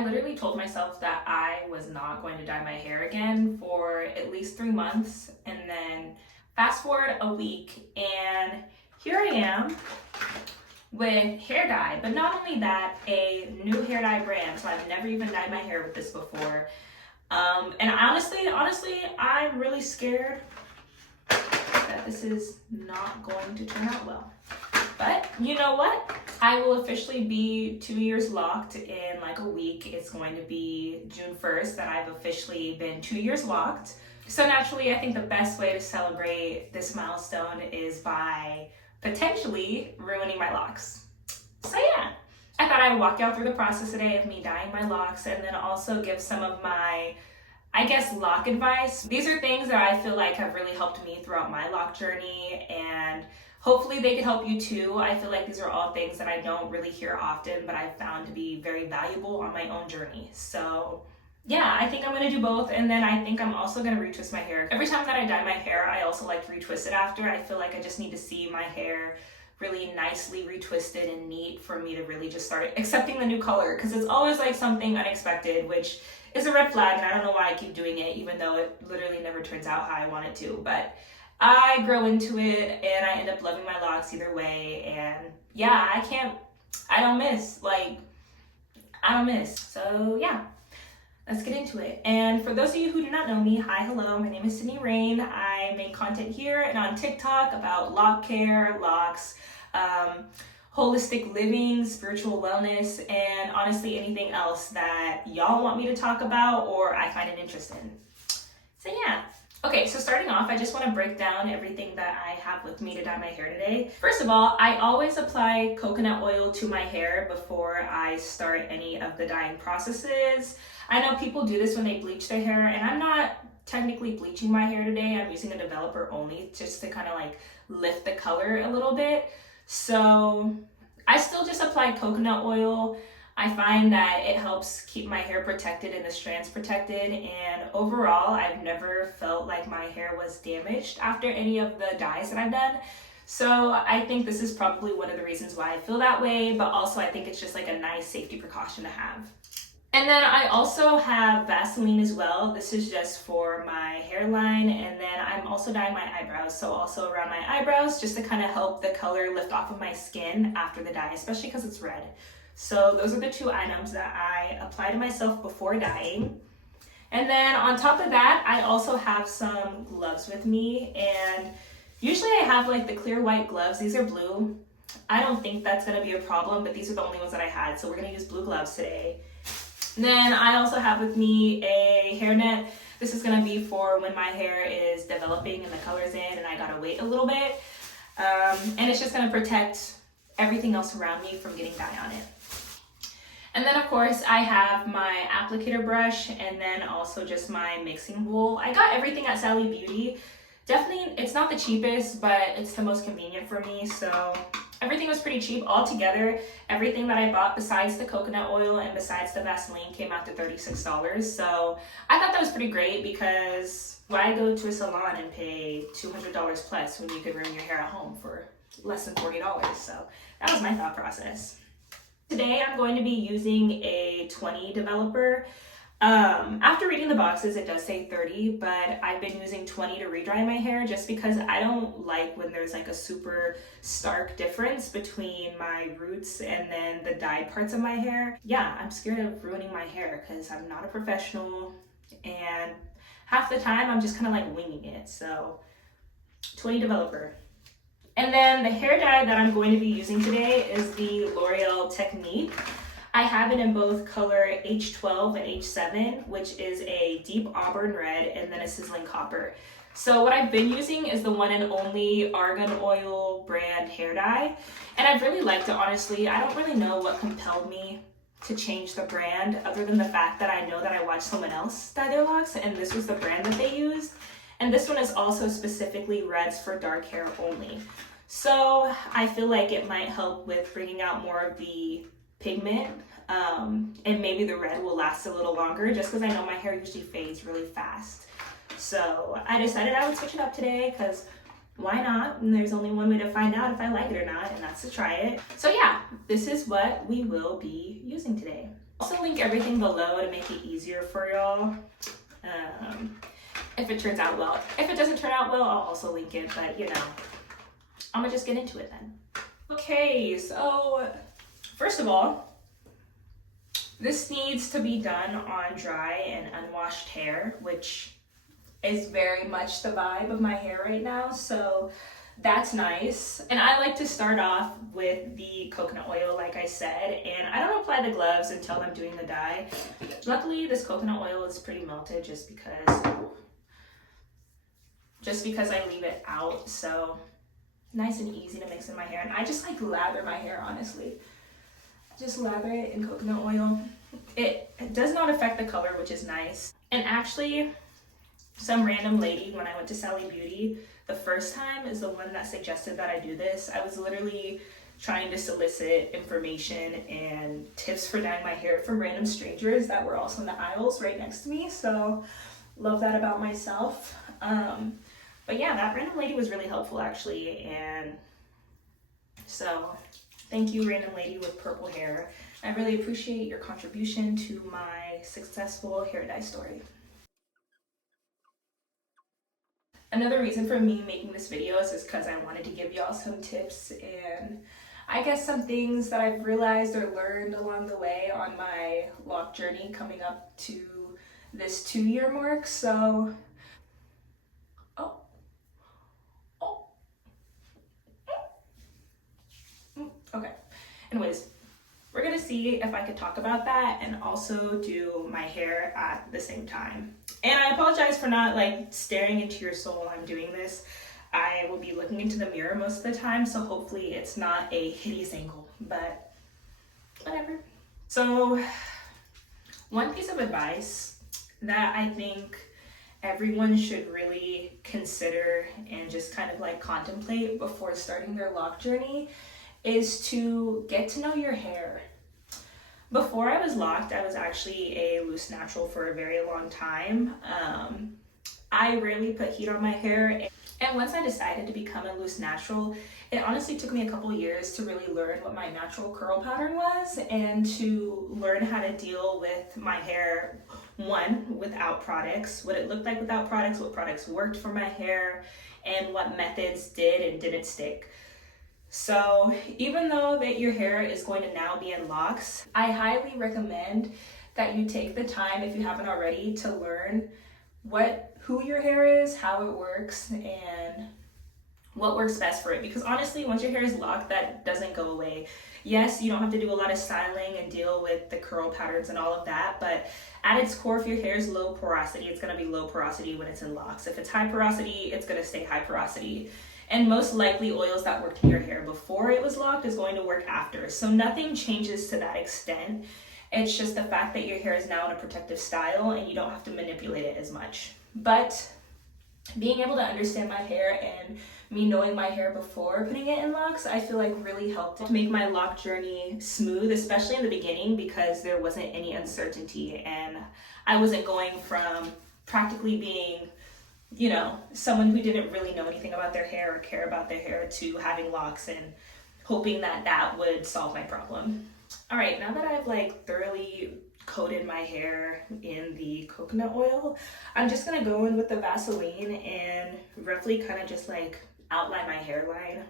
I literally told myself that I was not going to dye my hair again for at least 3 months, and then fast forward a week and here I am with hair dye. But not only that, a new hair dye brand, so I've never even dyed my hair with this before. And honestly, I'm really scared that this is not going to turn out well. But you know what? I will officially be 2 years locked in like a week. It's going to be June 1st that I've officially been 2 years locked. So naturally, I think the best way to celebrate this milestone is by potentially ruining my locks. So yeah, I thought I'd walk y'all through the process today of me dyeing my locks and then also give some of my, I guess, lock advice. These are things that I feel like have really helped me throughout my lock journey, and hopefully they can help you too. I feel like these are all things that I don't really hear often, but I've found to be very valuable on my own journey. So yeah, I think I'm gonna do both, and then I think I'm also gonna retwist my hair. Every time that I dye my hair, I also like to retwist it after. I feel like I just need to see my hair really nicely retwisted and neat for me to really just start accepting the new color, because it's always like something unexpected, which is a red flag, and I don't know why I keep doing it, even though it literally never turns out how I want it to. But I grow into it and I end up loving my locks either way. And yeah, I don't miss. So yeah, let's get into it. And for those of you who do not know me, hi, hello, my name is Sydney Rain. I make content here and on TikTok about lock care, locks, holistic living, spiritual wellness, and honestly anything else that y'all want me to talk about or I find an interest in. So yeah. Okay, so starting off, I just want to break down everything that I have with me to dye my hair today. First of all, I always apply coconut oil to my hair before I start any of the dyeing processes. I know people do this when they bleach their hair, and I'm not technically bleaching my hair today. I'm using a developer only just to kind of like lift the color a little bit. So I still just apply coconut oil. I find that it helps keep my hair protected and the strands protected, and overall I've never felt like my hair was damaged after any of the dyes that I've done. So I think this is probably one of the reasons why I feel that way, but also I think it's just like a nice safety precaution to have. And then I also have Vaseline as well. This is just for my hairline, and then I'm also dyeing my eyebrows, so also around my eyebrows just to kind of help the color lift off of my skin after the dye, especially because it's red. So those are the two items that I apply to myself before dyeing. And then on top of that, I also have some gloves with me, and usually I have like the clear white gloves. These are blue. I don't think that's gonna be a problem, but these are the only ones that I had, so we're gonna use blue gloves today. And then I also have with me a hairnet. This is gonna be for when my hair is developing and the color's in and I gotta wait a little bit. And it's just gonna protect everything else around me from getting dye on it. And then of course I have my applicator brush, and then also just my mixing bowl. I got everything at Sally Beauty. Definitely, it's not the cheapest, but it's the most convenient for me. So everything was pretty cheap altogether. Everything that I bought besides the coconut oil and besides the Vaseline came out to $36. So I thought that was pretty great, because why go to a salon and pay $200 plus when you could ruin your hair at home for less than $40? So that was my thought process. Today I'm going to be using a 20 developer. After reading the boxes, it does say 30, but I've been using 20 to re-dry my hair just because I don't like when there's like a super stark difference between my roots and then the dyed parts of my hair. Yeah, I'm scared of ruining my hair because I'm not a professional, and half the time I'm just kind of like winging it. So 20 developer. And then the hair dye that I'm going to be using today is the L'Oreal Technique. I have it in both color H12 and H7, which is a deep auburn red and then a sizzling copper. So what I've been using is the one and only Argan Oil brand hair dye, and I've really liked it, honestly. I don't really know what compelled me to change the brand other than the fact that I know that I watched someone else dye their locks and this was the brand that they used. And this one is also specifically reds for dark hair only. So I feel like it might help with bringing out more of the pigment, and maybe the red will last a little longer just because I know my hair usually fades really fast. So I decided I would switch it up today because why not? And there's only one way to find out if I like it or not, and that's to try it. So yeah, this is what we will be using today. Also link everything below to make it easier for y'all. If it turns out well. If it doesn't turn out well, I'll also link it, but you know, I'm gonna just get into it then. Okay, so first of all, this needs to be done on dry and unwashed hair, which is very much the vibe of my hair right now, so that's nice. And I like to start off with the coconut oil, like I said, and I don't apply the gloves until I'm doing the dye. Luckily, this coconut oil is pretty melted just because I leave it out, so nice and easy to mix in my hair. And I just like lather my hair, honestly. Just lather it in coconut oil. It does not affect the color, which is nice. And actually, some random lady, when I went to Sally Beauty the first time, is the one that suggested that I do this. I was literally trying to solicit information and tips for dyeing my hair from random strangers that were also in the aisles right next to me, so love that about myself. But yeah, that random lady was really helpful actually, and so thank you, random lady with purple hair. I really appreciate your contribution to my successful hair dye story. Another reason for me making this video is because I wanted to give y'all some tips and I guess some things that I've realized or learned along the way on my lock journey coming up to this 2-year mark. So, okay. Anyways, we're gonna see if I could talk about that and also do my hair at the same time. And I apologize for not like staring into your soul while I'm doing this. I will be looking into the mirror most of the time, so hopefully it's not a hideous angle, but whatever. So, one piece of advice that I think everyone should really consider and just kind of like contemplate before starting their lock journey is to get to know your hair. Before I was locked, I was actually a loose natural for a very long time. I rarely put heat on my hair, and once I decided to become a loose natural, it honestly took me a couple years to really learn what my natural curl pattern was and to learn how to deal with my hair, one, without products, what it looked like without products, what products worked for my hair, and what methods did and didn't stick. So even though that your hair is going to now be in locks, I highly recommend that you take the time, if you haven't already, to learn who your hair is, how it works, and what works best for it. Because honestly, once your hair is locked, that doesn't go away. Yes, you don't have to do a lot of styling and deal with the curl patterns and all of that, but at its core, if your hair is low porosity, it's gonna be low porosity when it's in locks. If it's high porosity, it's gonna stay high porosity. And most likely oils that worked in your hair before it was locked is going to work after. So nothing changes to that extent. It's just the fact that your hair is now in a protective style and you don't have to manipulate it as much. But being able to understand my hair and me knowing my hair before putting it in locks, I feel like really helped to make my lock journey smooth, especially in the beginning, because there wasn't any uncertainty and I wasn't going from practically being, you know, someone who didn't really know anything about their hair or care about their hair to having locks and hoping that that would solve my problem. All right, now that I've like thoroughly coated my hair in the coconut oil, I'm just gonna go in with the Vaseline and roughly kind of just like outline my hairline.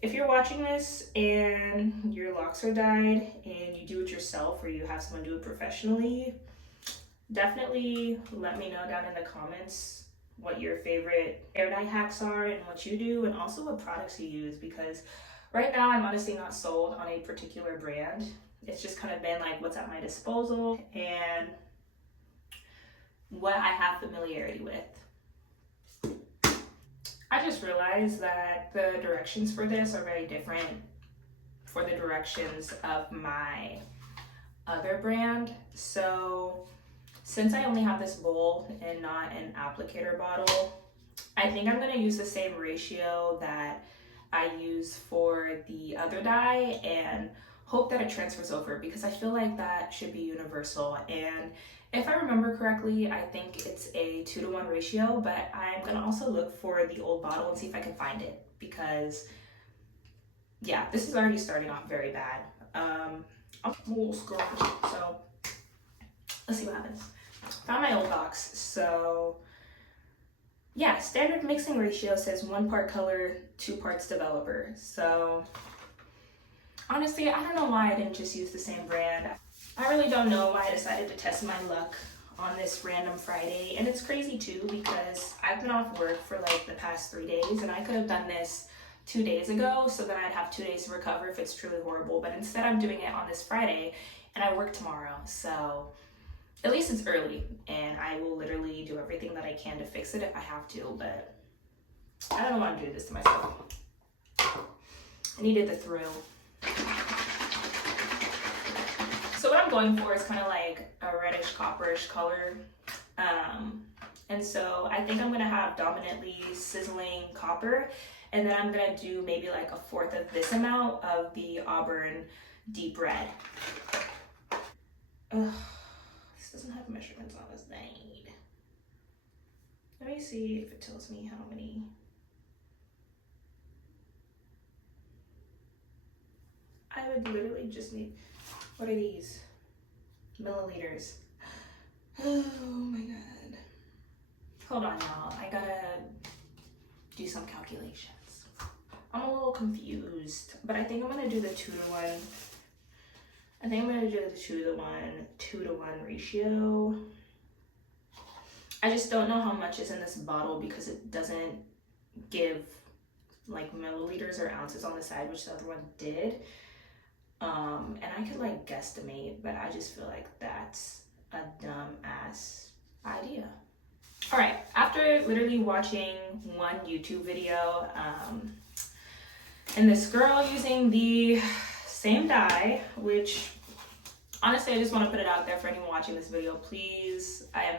If you're watching this and your locks are dyed and you do it yourself or you have someone do it professionally, definitely let me know down in the comments what your favorite hair dye hacks are and what you do, and also what products you use, because right now I'm honestly not sold on a particular brand. It's just kind of been like what's at my disposal and what I have familiarity with. I just realized that the directions for this are very different for the directions of my other brand. So since I only have this bowl and not an applicator bottle, I think I'm gonna use the same ratio that I use for the other dye and hope that it transfers over, because I feel like that should be universal. And If I remember correctly, I think it's a 2-to-1 ratio, but I'm gonna also look for the old bottle and see if I can find it, because yeah, this is already starting off very bad. I'm a little scruffy, so let's see what happens. Found my old box. So yeah, standard mixing ratio says 1 part color, 2 parts developer. So honestly, I don't know why I didn't just use the same brand. I really don't know why I decided to test my luck on this random Friday. And it's crazy too, because I've been off work for like the past 3 days, and I could have done this 2 days ago, so then I'd have 2 days to recover if it's truly horrible. But instead I'm doing it on this Friday, and I work tomorrow. So at least it's early, and I will literally do everything that I can to fix it if I have to, but I don't want to do this to myself. I needed the thrill. So what I'm going for is kind of like a reddish copperish color. And so I think I'm going to have dominantly sizzling copper, and then I'm going to do maybe like 1/4 of this amount of the auburn deep red. Ugh, this doesn't have measurements on this thing. Let me see if it tells me how many. I would literally just need, what are these? Milliliters. Oh my god. Hold on, y'all. I gotta do some calculations. I'm a little confused, but I think I'm gonna do the 2-to-1. I think I'm gonna do the 2-to-1 ratio. I just don't know how much is in this bottle because it doesn't give like milliliters or ounces on the side, which the other one did. And I could like guesstimate, but I just feel like that's a dumb ass idea. All right, after literally watching one YouTube video, and this girl using the same dye, which honestly, I just want to put it out there for anyone watching this video. Please, I am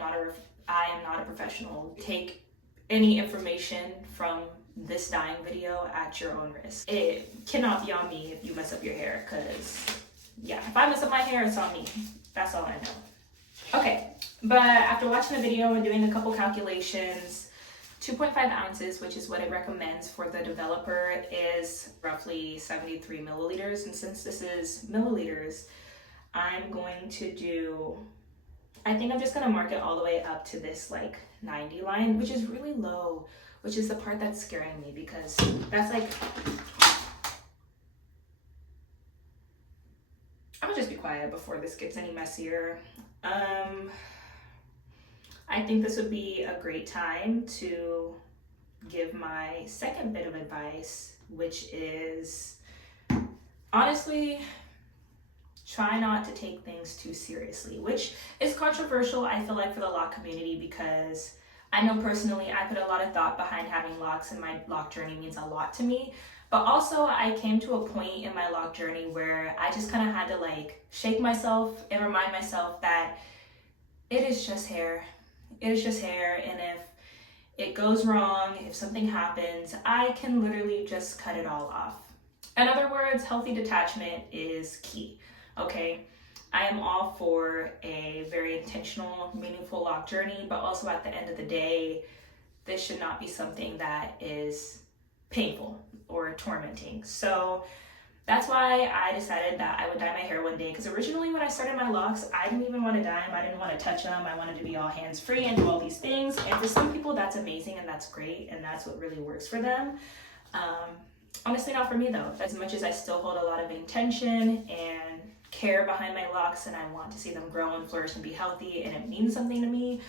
not a professional. Take any information from this dyeing video at your own risk. It cannot be on me if you mess up your hair, because yeah, if I mess up my hair, it's on me. That's all I know. Okay, but after watching the video and doing a couple calculations, 2.5 ounces, which is what it recommends for the developer, is roughly 73 milliliters. And since this is milliliters, I'm going to do, I think I'm just gonna mark it all the way up to this like 90 line, which is really low, which is the part that's scaring me, because that's like, I'm gonna just be quiet before this gets any messier. I think this would be a great time to give my second bit of advice, which is honestly, try not to take things too seriously, which is controversial, I feel like, for the lock community, because I know personally I put a lot of thought behind having locks, and my lock journey means a lot to me. But also I came to a point in my lock journey where I just kind of had to like shake myself and remind myself that it is just hair. It is just hair, and if it goes wrong, if something happens, I can literally just cut it all off. In other words, healthy detachment is key, okay? I am all for a very intentional, meaningful lock journey, but also at the end of the day, this should not be something that is painful or tormenting. So that's why I decided that I would dye my hair one day, because originally when I started my locks, I didn't even want to dye them. I didn't want to touch them. I wanted to be all hands-free and do all these things. And for some people, that's amazing and that's great, and that's what really works for them. Honestly, not for me though. As much as I still hold a lot of intention and care behind my locks, and I want to see them grow and flourish and be healthy, and it means something to me.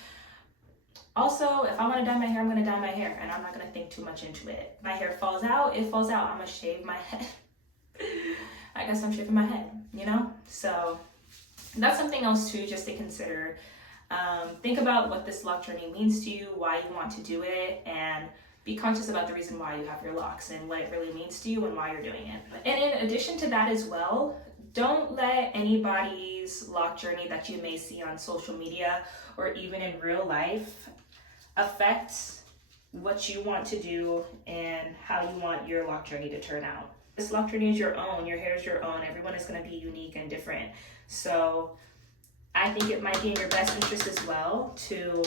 Also, if I want to dye my hair, I'm going to dye my hair, and I'm not going to think too much into it. If my hair falls out, it falls out. I'm going to shave my head. I guess I'm shaving my head, you know? So that's something else too, just to consider. Think about what this lock journey means to you, why you want to do it, and be conscious about the reason why you have your locks and what it really means to you and why you're doing it. And in addition to that as well, don't let anybody's lock journey that you may see on social media or even in real life affect what you want to do and how you want your lock journey to turn out. This lock journey is your own, your hair is your own, everyone is going to be unique and different. So I think it might be in your best interest as well to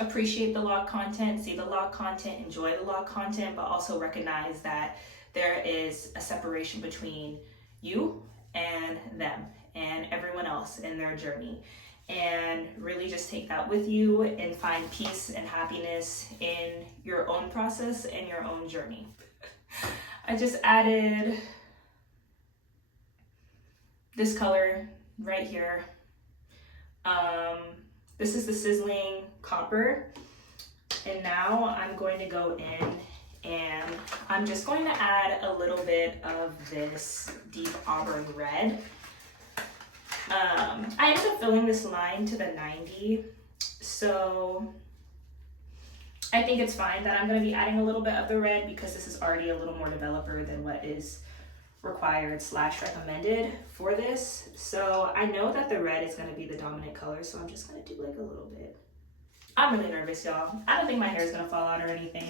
appreciate the lock content, see the lock content, enjoy the lock content, but also recognize that there is a separation between you and them and everyone else in their journey. And really just take that with you and find peace and happiness in your own process and your own journey. I just added this color right here. This is the Sizzling Copper. And now I'm going to go in and I'm just going to add a little bit of this deep auburn red. I ended up filling this line to the 90, so I think it's fine that I'm going to be adding a little bit of the red because this is already a little more developer than what is required / recommended for this. So I know that the red is going to be the dominant color, so I'm just going to do like a little bit. I'm really nervous, y'all. I don't think my hair is going to fall out or anything.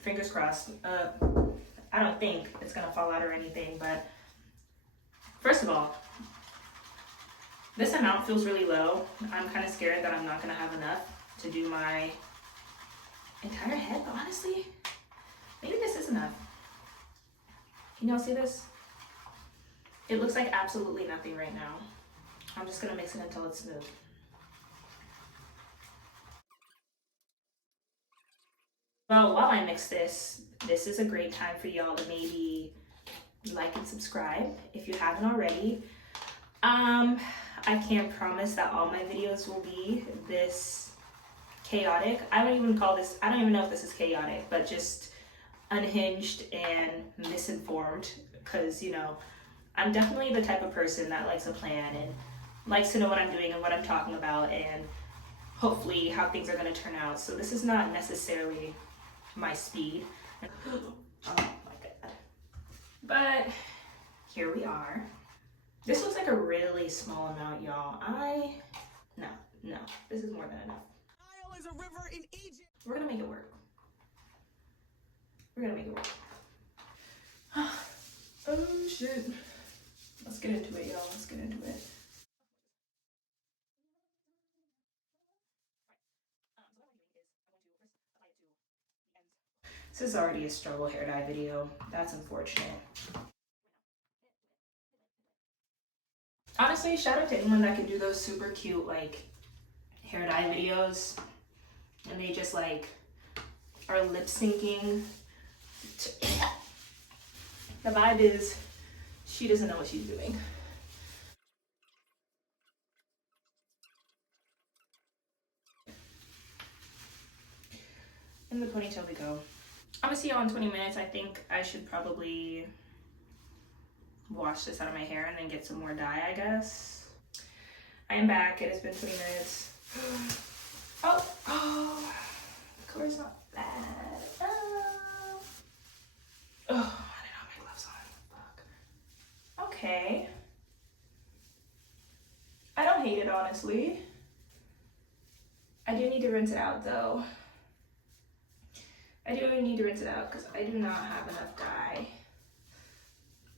Fingers crossed. I don't think it's going to fall out or anything, but first of all, this amount feels really low. I'm kind of scared that I'm not going to have enough to do my entire head, but honestly, maybe this is enough. Can y'all see this? It looks like absolutely nothing right now. I'm just going to mix it until it's smooth. Well, while I mix this, this is a great time for y'all to maybe like and subscribe if you haven't already. I can't promise that all my videos will be this chaotic. I don't even know if this is chaotic, but just unhinged and misinformed, because, you know, I'm definitely the type of person that likes a plan and likes to know what I'm doing and what I'm talking about and hopefully how things are going to turn out. So this is not necessarily my speed. Oh my god. But here we are. This looks like a really small amount, y'all. No, this is more than enough. Nile is a river in Egypt. We're gonna make it work. Oh shit. Let's get into it, y'all. Let's get into it. This is already a struggle hair dye video. That's unfortunate. Honestly, shout out to anyone that can do those super cute like hair dye videos and they just like are lip syncing. The vibe is she doesn't know what she's doing. In the ponytail we go. I'm gonna see y'all in 20 minutes. I think I should probably wash this out of my hair and then get some more dye, I guess. I am back. It has been 20 minutes. Oh, the color's not bad. Oh, I didn't have my gloves on. Fuck. Okay. I don't hate it, honestly. I do need to rinse it out, though. I do need to rinse it out because I do not have enough dye.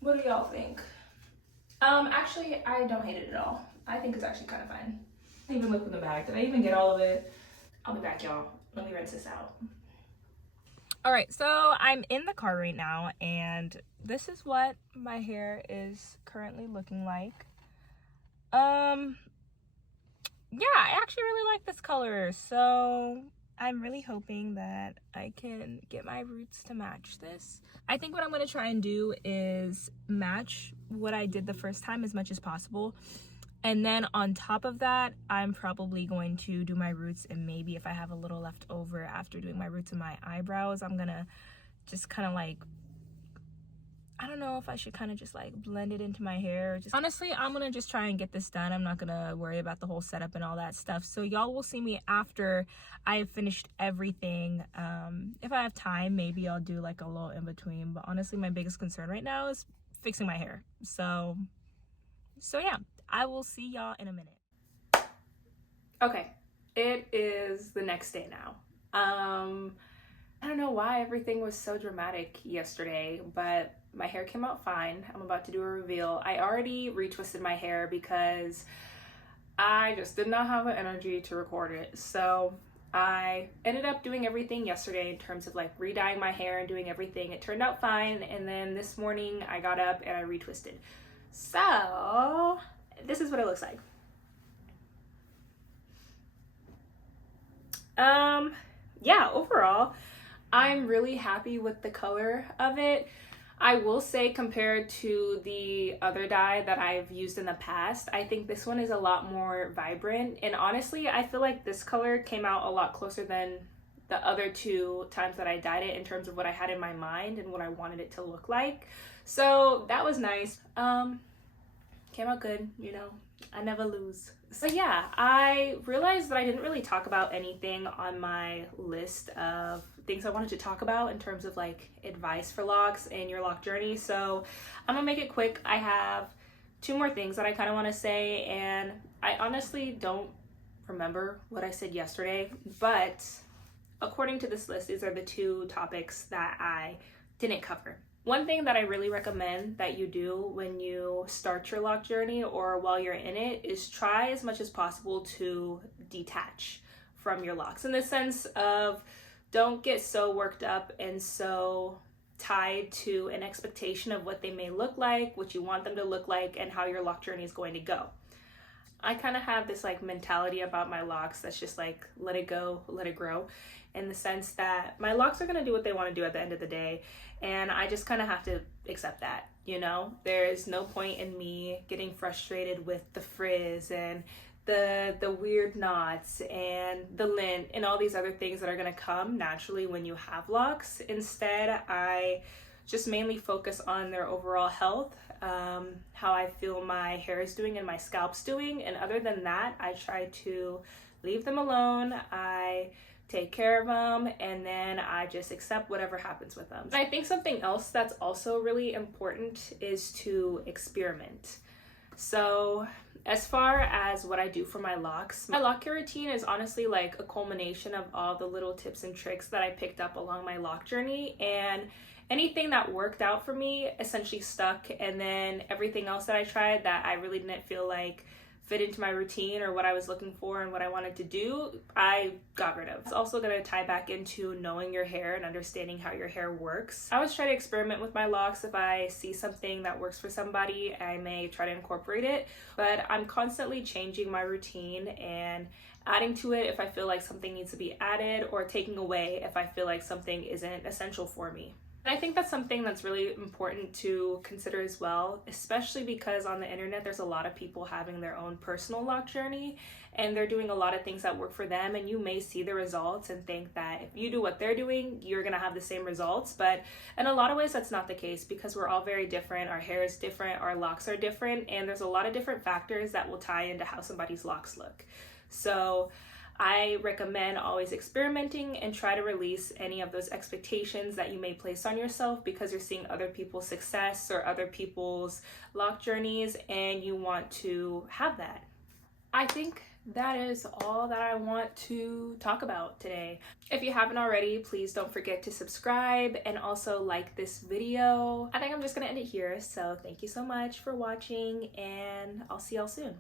What do y'all think? Actually, I don't hate it at all. I think it's actually kind of fine. I even look in the back. Did I even get all of it? I'll be back, y'all. Let me rinse this out. All right, so I'm in the car right now, and this is what my hair is currently looking like. Yeah, I actually really like this color, so I'm really hoping that I can get my roots to match this. I think what I'm going to try and do is match what I did the first time as much as possible. And then on top of that, I'm probably going to do my roots, and maybe if I have a little left over after doing my roots and my eyebrows, I'm going to just kind of like, I don't know if I should kind of just like blend it into my hair. Honestly, I'm going to just try and get this done. I'm not going to worry about the whole setup and all that stuff. So y'all will see me after I have finished everything. If I have time, maybe I'll do like a little in between. But honestly, my biggest concern right now is fixing my hair. So yeah, I will see y'all in a minute. Okay, it is the next day now. I don't know why everything was so dramatic yesterday, but my hair came out fine. I'm about to do a reveal. I already retwisted my hair because I just did not have the energy to record it. So I ended up doing everything yesterday in terms of like re-dyeing my hair and doing everything. It turned out fine. And then this morning I got up and I retwisted. So this is what it looks like. Yeah, overall, I'm really happy with the color of it. I will say, compared to the other dye that I've used in the past, I think this one is a lot more vibrant. And honestly, I feel like this color came out a lot closer than the other two times that I dyed it in terms of what I had in my mind and what I wanted it to look like. So that was nice. Came out good, you know, I never lose. So yeah, I realized that I didn't really talk about anything on my list of things I wanted to talk about in terms of like advice for locks and your lock journey. So I'm gonna make it quick. I have two more things that I kind of want to say, and I honestly don't remember what I said yesterday, but according to this list, these are the two topics that I didn't cover. One thing that I really recommend that you do when you start your lock journey or while you're in it is try as much as possible to detach from your locks, in the sense of don't get so worked up and so tied to an expectation of what they may look like, what you want them to look like, and how your lock journey is going to go. I kind of have this like mentality about my locks that's just like, let it go, let it grow, in the sense that my locks are going to do what they want to do at the end of the day. And I just kind of have to accept that, you know? There's no point in me getting frustrated with the frizz and the weird knots and the lint and all these other things that are going to come naturally when you have locks. Instead, I just mainly focus on their overall health, how I feel my hair is doing and my scalp's doing. And other than that, I try to leave them alone. I take care of them, and then I just accept whatever happens with them. And I think something else that's also really important is to experiment. So as far as what I do for my locks, my lock care routine is honestly like a culmination of all the little tips and tricks that I picked up along my lock journey, and anything that worked out for me essentially stuck, and then everything else that I tried that I really didn't feel like fit into my routine or what I was looking for and what I wanted to do, I got rid of. It's also going to tie back into knowing your hair and understanding how your hair works. I always try to experiment with my locks. If I see something that works for somebody, I may try to incorporate it, but I'm constantly changing my routine and adding to it if I feel like something needs to be added, or taking away if I feel like something isn't essential for me. And I think that's something that's really important to consider as well, especially because on the internet there's a lot of people having their own personal lock journey, and they're doing a lot of things that work for them, and you may see the results and think that if you do what they're doing, you're gonna have the same results. But in a lot of ways that's not the case, because we're all very different. Our hair is different, our locks are different, and there's a lot of different factors that will tie into how somebody's locks look. So I recommend always experimenting and try to release any of those expectations that you may place on yourself because you're seeing other people's success or other people's lock journeys and you want to have that. I think that is all that I want to talk about today. If you haven't already, please don't forget to subscribe and also like this video. I think I'm just gonna end it here. So thank you so much for watching, and I'll see y'all soon.